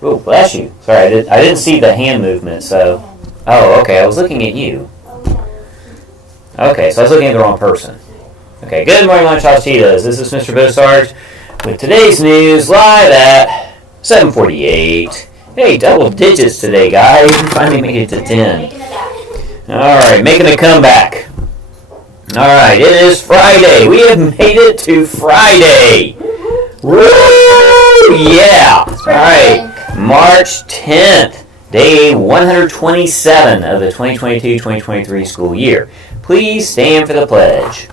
Oh, bless you. Sorry, I didn't see the hand movement, so... Oh, okay, I was looking at you. Okay, so I was looking at the wrong person. Okay, good morning, lunch house Chiles. This is Mr. Bosarge with today's news live at 7:48. Hey, double digits today, guys. We finally made it to 10. Alright, making a comeback. Alright, it is Friday. We have made it to Friday. Woo! Yeah! Alright, March 10th, day 127 of the 2022-2023 school year. Please stand for the pledge.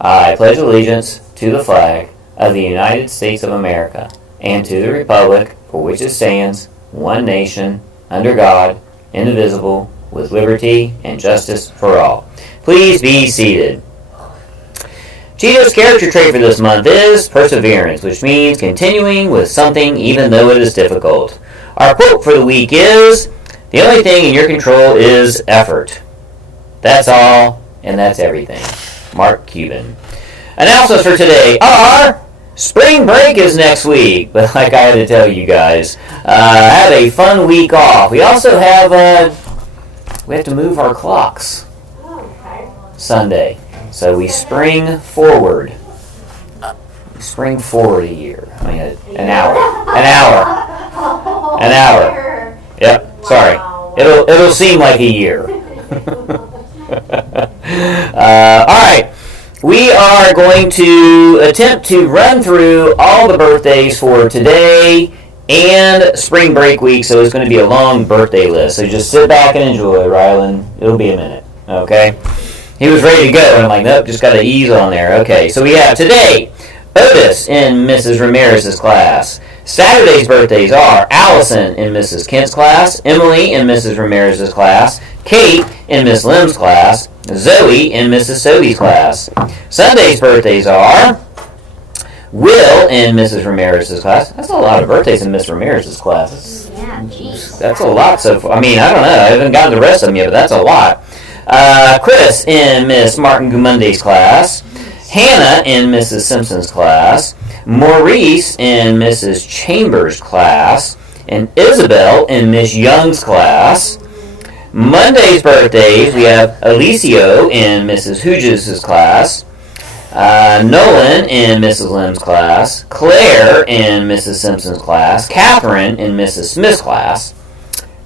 I pledge allegiance to the flag of the United States of America and to the republic for which it stands, one nation, under God, indivisible, with liberty and justice for all. Please be seated. Cheeto's character trait for this month is perseverance, which means continuing with something even though it is difficult. Our quote for the week is, "The only thing in your control is effort. That's all, and that's everything." Mark Cuban. Announcements for today are, spring break is next week, but like I had to tell you guys, have a fun week off. We also have, we have to move our clocks Sunday. So we spring forward. We spring forward a year. I mean, an hour. An hour. Yep, sorry. It'll seem like a year. Alright. We are going to attempt to run through all the birthdays for today and spring break week, so it's going to be a long birthday list. So just sit back and enjoy, Rylan. It'll be a minute, okay? He was ready to go, and I'm like, nope, just got to ease on there. Okay, so we have today, Otis in Mrs. Ramirez's class. Saturday's birthdays are Allison in Mrs. Kent's class, Emily in Mrs. Ramirez's class, Kate in Miss Lim's class, Zoe in Mrs. Sobe's class. Sunday's birthdays are Will in Mrs. Ramirez's class. That's a lot of birthdays in Miss Ramirez's class. That's a lot so far. I mean, I don't know. I haven't gotten the rest of them yet, but that's a lot. Chris in Miss Martin Gumunde's class. Hannah in Mrs. Simpson's class. Maurice in Mrs. Chambers' class. And Isabel in Miss Young's class. Monday's birthdays, we have Alicio in Mrs. Hughes' class, Nolan in Mrs. Lim's class, Claire in Mrs. Simpson's class, Catherine in Mrs. Smith's class.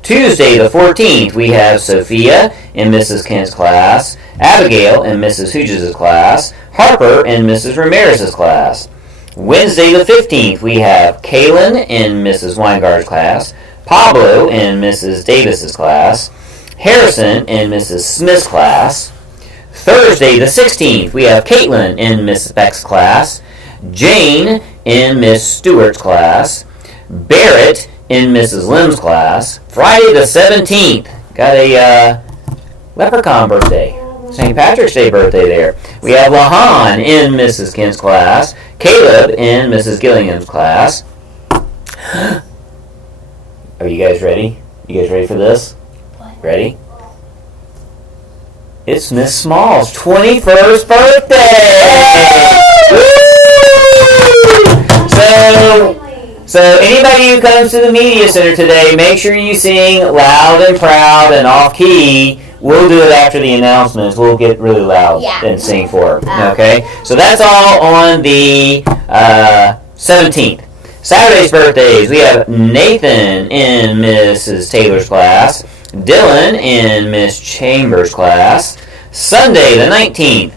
Tuesday the 14th, we have Sophia in Mrs. Kent's class, Abigail in Mrs. Hughes' class, Harper in Mrs. Ramirez's class. Wednesday the 15th, we have Kaylin in Mrs. Weingard's class, Pablo in Mrs. Davis's class, Harrison in Mrs. Smith's class. Thursday the 16th, we have Caitlin in Miss Beck's class, Jane in Miss Stewart's class, Barrett in Mrs. Lim's class. Friday the 17th, got a leprechaun birthday, St. Patrick's Day birthday there. We have Lahan in Mrs. Kent's class, Caleb in Mrs. Gilliam's class. Are you guys ready? You guys ready for this? Ready? It's Miss Small's 21st birthday! So anybody who comes to the media center today, make sure you sing loud and proud and off key. We'll do it after the announcements. We'll get really loud and sing for her. Okay? So that's all on the 17th. Saturday's birthdays, we have Nathan in Mrs. Taylor's class, Dylan in Miss Chambers' class. Sunday the 19th,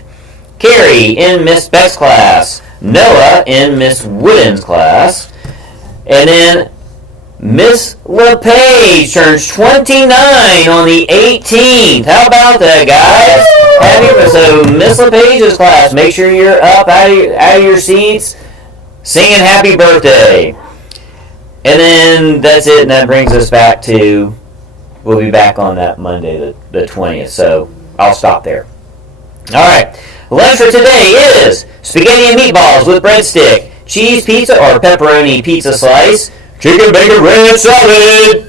Carrie in Miss Beck's class, Noah in Miss Wooden's class, and then Miss LePage turns 29 on the 18th. How about that, guys? So Miss LePage's class, make sure you're up out of your seats singing happy birthday. And then that's it, and that brings us back to, we'll be back on that Monday, the 20th, so I'll stop there. Alright, lunch for today is spaghetti and meatballs with breadstick, cheese pizza or pepperoni pizza slice, chicken bacon ranch salad.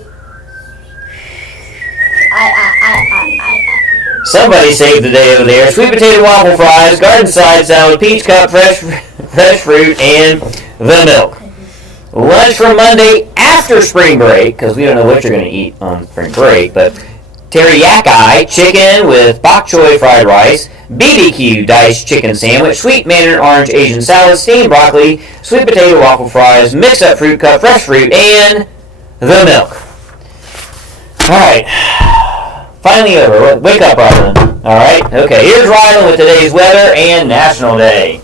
Somebody saved the day over there. Sweet potato waffle fries, garden side salad, peach cup, fresh fruit, and the milk. Lunch for Monday after spring break, because we don't know what you're going to eat on spring break, but teriyaki chicken with bok choy fried rice, BBQ diced chicken sandwich, sweet mandarin orange Asian salad, steamed broccoli, sweet potato waffle fries, mixed up fruit cup, fresh fruit, and the milk. Alright. Finally over. Wake up, Rylan. Alright? Okay, here's Rylan with today's weather and National Day.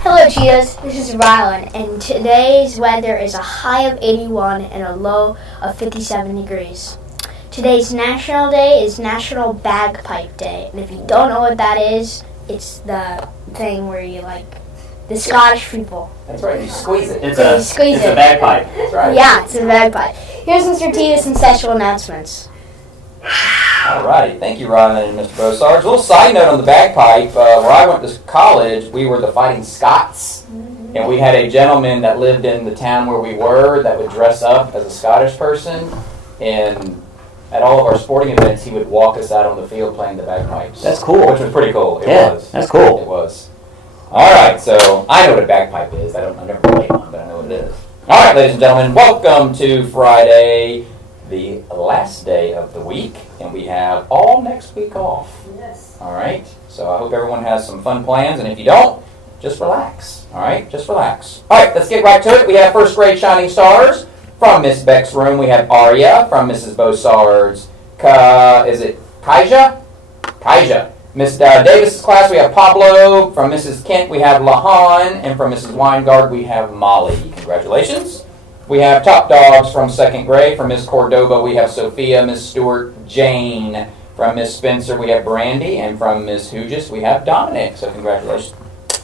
Hello, Chiles. This is Rylan, and today's weather is a high of 81 and a low of 57 degrees. Today's National Day is National Bagpipe Day, and if you don't know what that is, it's the thing where you the Scottish people. That's right, you squeeze it. It's a bagpipe. That's right. Yeah, it's a bagpipe. Here's Mr. T with some special announcements. Alrighty, thank you, Rylan and Mr. Bosarge. A little side note on the bagpipe. Where I went to college, we were the Fighting Scots, and we had a gentleman that lived in the town where we were that would dress up as a Scottish person, and at all of our sporting events, he would walk us out on the field playing the bagpipes. That's cool. Which was pretty cool. It was. That's cool. It was. Alright, so I know what a bagpipe is. I've never played one, but I know what it is. Alright, ladies and gentlemen, welcome to Friday, the last day of the week, and we have all next week off. Yes. Alright, so I hope everyone has some fun plans, and if you don't, just relax. Alright, just relax. Alright, let's get right to it. We have first grade Shining Stars. From Miss Beck's room, we have Aria. From Mrs. Bosard's, is it Kaija? Kaija. Miss Davis's class, we have Pablo. From Mrs. Kent, we have Lahan. And from Mrs. Weingard, we have Molly. Congratulations. We have top dogs from second grade. From Miss Cordova, we have Sophia. Miss Stewart, Jane. From Miss Spencer, we have Brandy. And from Miss Hugis, we have Dominic. So congratulations.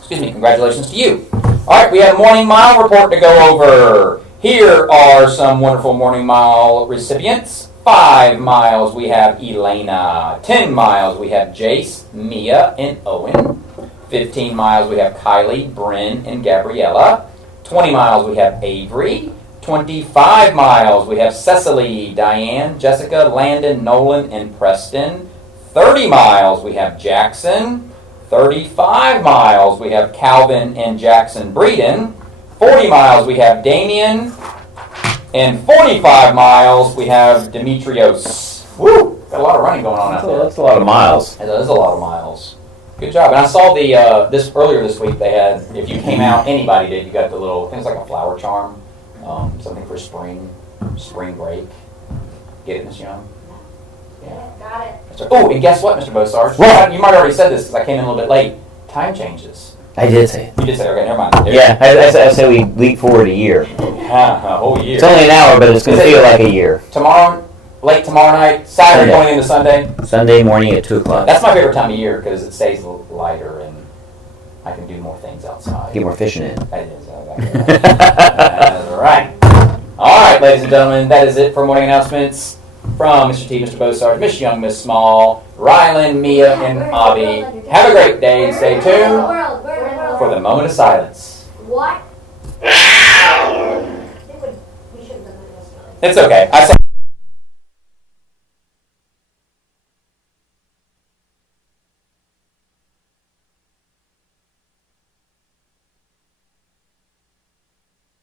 Congratulations to you. All right, we have a morning mile report to go over. Here are some wonderful morning mile recipients. 5 miles, we have Elena. 10 miles, we have Jace, Mia, and Owen. 15 miles, we have Kylie, Bryn, and Gabriella. 20 miles, we have Avery. 25 miles, we have Cecily, Diane, Jessica, Landon, Nolan, and Preston. 30 miles, we have Jackson. 35 miles, we have Calvin and Jackson Breeden. 40 miles, we have Damien. And 45 miles, we have Demetrios. Woo! Got a lot of running going on out there. That's a lot of miles. That is a lot of miles. Good job. And I saw the earlier this week. They had, if you came out, anybody did. You got the little, I think it's like a flower charm, something for spring break. Get it, Miss Young? Yeah, got it. Right. Oh, and guess what, Mr. Bosarge? What? You might have already said this because I came in a little bit late. Time changes. I did say it. You did say it. Okay, never mind. I said we leap forward a year. A whole year. It's only an hour, but it's going to feel like a year. Late tomorrow night, Saturday going into Sunday. Sunday morning at 2 o'clock. That's my favorite time of year because it stays a little lighter and I can do more things outside. Get more fishing in. That is. That's right. All right, ladies and gentlemen, that is it for morning announcements from Mr. T, Mr. Bosarge, Miss Young, Miss Small, Rylan, Mia, and Avi. Have a great day and stay tuned for the moment of silence. What? It's okay. I saw